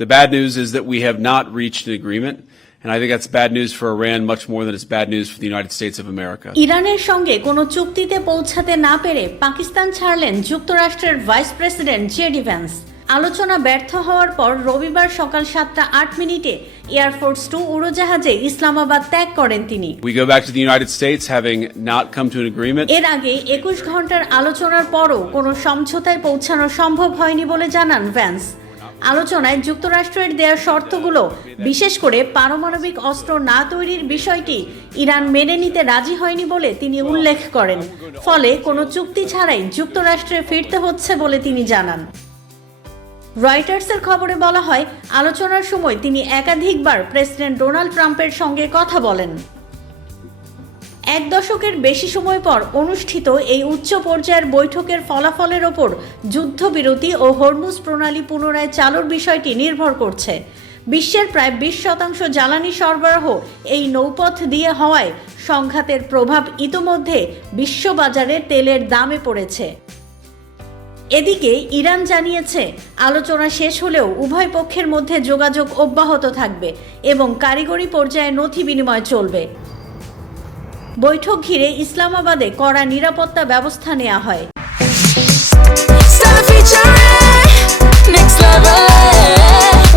The bad news is that we have not reached an agreement. And I think that's bad news for Iran much more than it's bad news for the United States of America. ইরানের সঙ্গে কোনো চুক্তিতে পৌঁছাতে না পেরে পাকিস্তান ছাড়লেন যুক্তরাষ্ট্রের vice president JD Vance. আলোচনা ব্যর্থ হওয়ার পর রবিবার সকাল 7:08 এয়ারফোর্স 2 উড়োজাহাজে ইসলামাবাদ ত্যাগ করেন তিনি। We go back to the United States having not come to an agreement. এর আগে 21 ঘন্টার আলোচনার পরও কোনো সমঝোতায় পৌঁছানো সম্ভব হয়নি বলে জানান ভ্যান্স। আলোচনায় যুক্তরাষ্ট্রের দেয়া শর্তগুলো, বিশেষ করে পারমাণবিক অস্ত্র না তৈরির বিষয়টি ইরান মেনে নিতে রাজি হয়নি বলে তিনি উল্লেখ করেন। ফলে কোনো চুক্তি ছাড়াই যুক্তরাষ্ট্রে ফিরতে হচ্ছে বলে তিনি জানান। রয়টার্সের খবরে বলা হয়, আলোচনার সময় তিনি একাধিকবার প্রেসিডেন্ট ডোনাল্ড ট্রাম্পের সঙ্গে কথা বলেন। 1 দশকের বেশি সময় পর অনুষ্ঠিত এই উচ্চ পর্যায়ের বৈঠকের ফলাফলের ওপর যুদ্ধবিরতি ও হরমুজ প্রণালী পুনরায় চালুর বিষয়টি নির্ভর করছে। বিশ্বের প্রায় 20% জ্বালানি সরবরাহ এই নৌপথ দিয়ে হওয়ায় সংঘাতের প্রভাব ইতোমধ্যে বিশ্ববাজারে তেলের দামে পড়েছে। এদিকে ইরান জানিয়েছে, আলোচনা শেষ হলেও উভয় পক্ষের মধ্যে যোগাযোগ অব্যাহত থাকবে এবং কারিগরি পর্যায়ে নথি বিনিময় চলবে। বৈঠক ঘিরে ইসলামাবাদে কড়া নিরাপত্তা ব্যবস্থা নেওয়া হয়। Next level,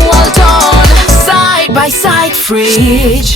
well done, side by side fridge.